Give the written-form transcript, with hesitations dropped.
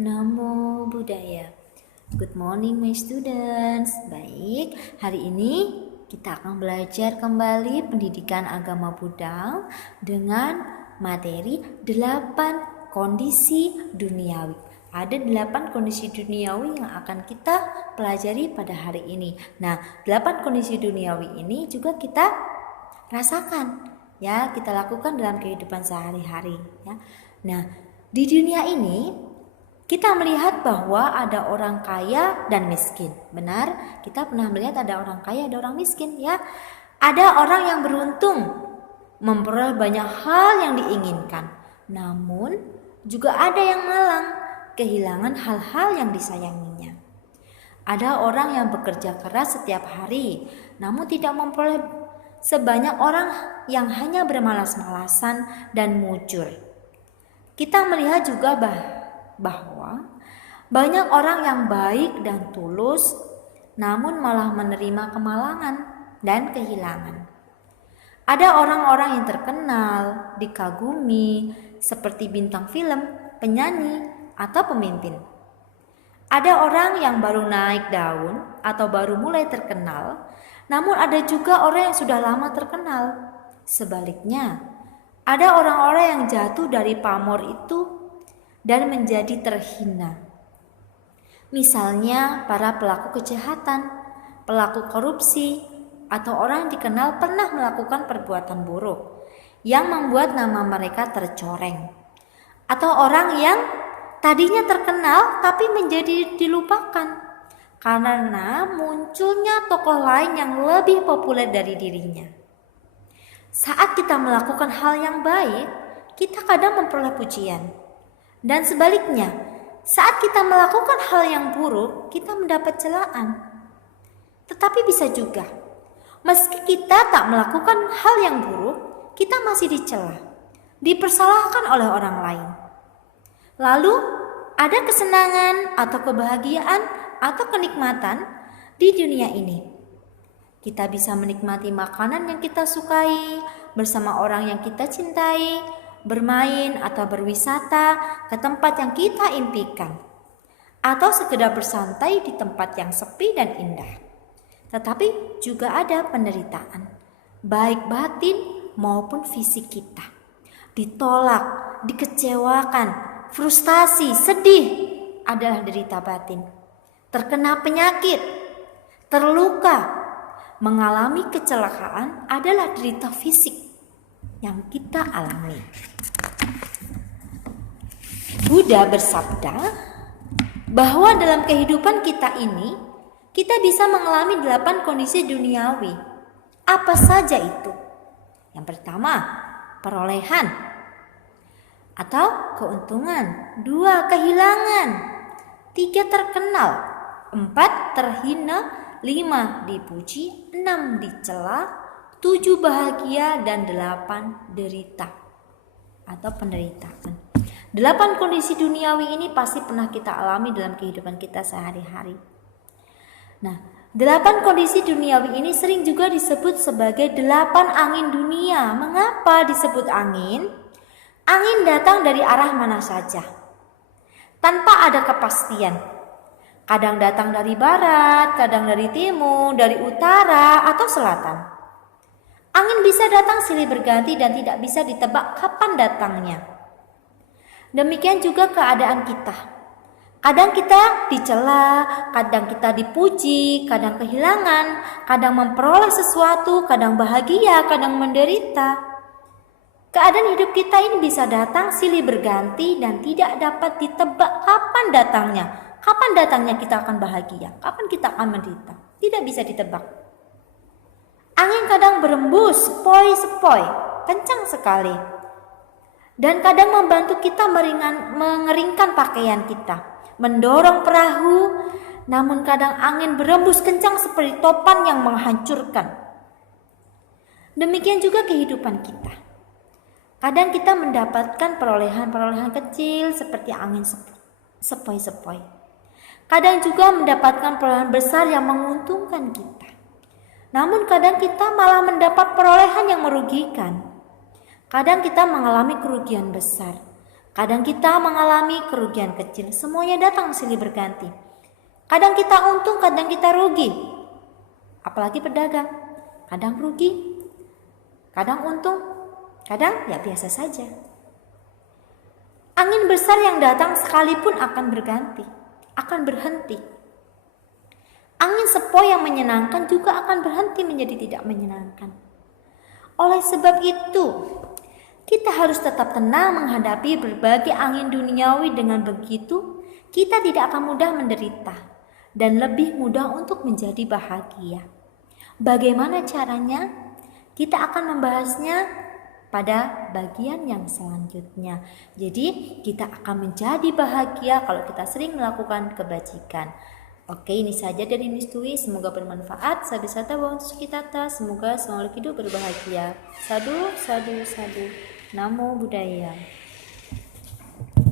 Namo Buddhaya. Good morning my students. Baik, hari ini kita akan belajar kembali pendidikan agama Buddha dengan materi 8 kondisi duniawi. Ada 8 kondisi duniawi yang akan kita pelajari pada hari ini. Nah, 8 kondisi duniawi ini juga kita rasakan, ya, kita lakukan dalam kehidupan sehari-hari, ya. Nah, di dunia ini kita melihat bahwa ada orang kaya dan miskin. Benar, kita pernah melihat ada orang kaya, ada orang miskin, ya. Ada orang yang beruntung memperoleh banyak hal yang diinginkan. Namun, juga ada yang malang, kehilangan hal-hal yang disayanginya. Ada orang yang bekerja keras setiap hari, namun tidak memperoleh sebanyak orang yang hanya bermalas-malasan dan mujur. Kita melihat juga bahwa banyak orang yang baik dan tulus namun malah menerima kemalangan dan kehilangan. Ada orang-orang yang terkenal, dikagumi seperti bintang film, penyanyi, atau pemimpin. Ada orang yang baru naik daun atau baru mulai terkenal, namun ada juga orang yang sudah lama terkenal. Sebaliknya, ada orang-orang yang jatuh dari pamor itu dan menjadi terhina. Misalnya para pelaku kejahatan, pelaku korupsi, atau orang yang dikenal pernah melakukan perbuatan buruk yang membuat nama mereka tercoreng. Atau orang yang tadinya terkenal tapi menjadi dilupakan karena munculnya tokoh lain yang lebih populer dari dirinya. Saat kita melakukan hal yang baik, kita kadang memperoleh pujian. Dan sebaliknya, saat kita melakukan hal yang buruk, kita mendapat celaan. Tetapi bisa juga, meski kita tak melakukan hal yang buruk, kita masih dicela, dipersalahkan oleh orang lain. Lalu, ada kesenangan atau kebahagiaan atau kenikmatan di dunia ini. Kita bisa menikmati makanan yang kita sukai bersama orang yang kita cintai, bermain atau berwisata ke tempat yang kita impikan, atau sekedar bersantai di tempat yang sepi dan indah. Tetapi juga ada penderitaan, baik batin maupun fisik kita. Ditolak, dikecewakan, frustasi, sedih adalah derita batin. Terkena penyakit, terluka, mengalami kecelakaan adalah derita fisik yang kita alami. Buddha bersabda bahwa dalam kehidupan kita ini, kita bisa mengalami 8 kondisi duniawi. Apa saja itu? Yang pertama, perolehan atau keuntungan. 2, kehilangan. 3, terkenal. 4, terhina. 5, dipuji. 6, dicela. 7, bahagia. Dan 8, derita atau penderitaan. 8 kondisi duniawi ini pasti pernah kita alami dalam kehidupan kita sehari-hari. Nah, 8 kondisi duniawi ini sering juga disebut sebagai 8 angin dunia. Mengapa disebut angin? Angin datang dari arah mana saja, tanpa ada kepastian. Kadang datang dari barat, kadang dari timur, dari utara, atau selatan. Angin bisa datang silih berganti dan tidak bisa ditebak kapan datangnya. Demikian juga keadaan kita. Kadang kita dicela, kadang kita dipuji, kadang kehilangan, kadang memperoleh sesuatu, kadang bahagia, kadang menderita. Keadaan hidup kita ini bisa datang silih berganti dan tidak dapat ditebak kapan datangnya. Kapan datangnya kita akan bahagia, kapan kita akan menderita. Tidak bisa ditebak. Angin kadang berembus sepoi-sepoi, kencang sekali. Dan kadang membantu kita mengeringkan pakaian kita, mendorong perahu, namun kadang angin berembus kencang seperti topan yang menghancurkan. Demikian juga kehidupan kita. Kadang kita mendapatkan perolehan-perolehan kecil seperti angin sepoi-sepoi. Kadang juga mendapatkan perolehan besar yang menguntungkan kita. Namun kadang kita malah mendapat perolehan yang merugikan. Kadang kita mengalami kerugian besar. Kadang kita mengalami kerugian kecil, semuanya datang silih berganti. Kadang kita untung, kadang kita rugi. Apalagi pedagang, kadang rugi, kadang untung, kadang ya biasa saja. Angin besar yang datang sekalipun akan berganti, akan berhenti. Angin sepoi yang menyenangkan juga akan berhenti menjadi tidak menyenangkan. Oleh sebab itu, kita harus tetap tenang menghadapi berbagai angin duniawi. Dengan begitu, kita tidak akan mudah menderita dan lebih mudah untuk menjadi bahagia. Bagaimana caranya? Kita akan membahasnya pada bagian yang selanjutnya. Jadi, kita akan menjadi bahagia kalau kita sering melakukan kebajikan. Oke, ini saja dari Miss Dwi. Semoga bermanfaat. Sabi sata bawang sukitata. Semoga selalu hidup berbahagia. Sadu, sadu, sadu. Namo Buddhaya.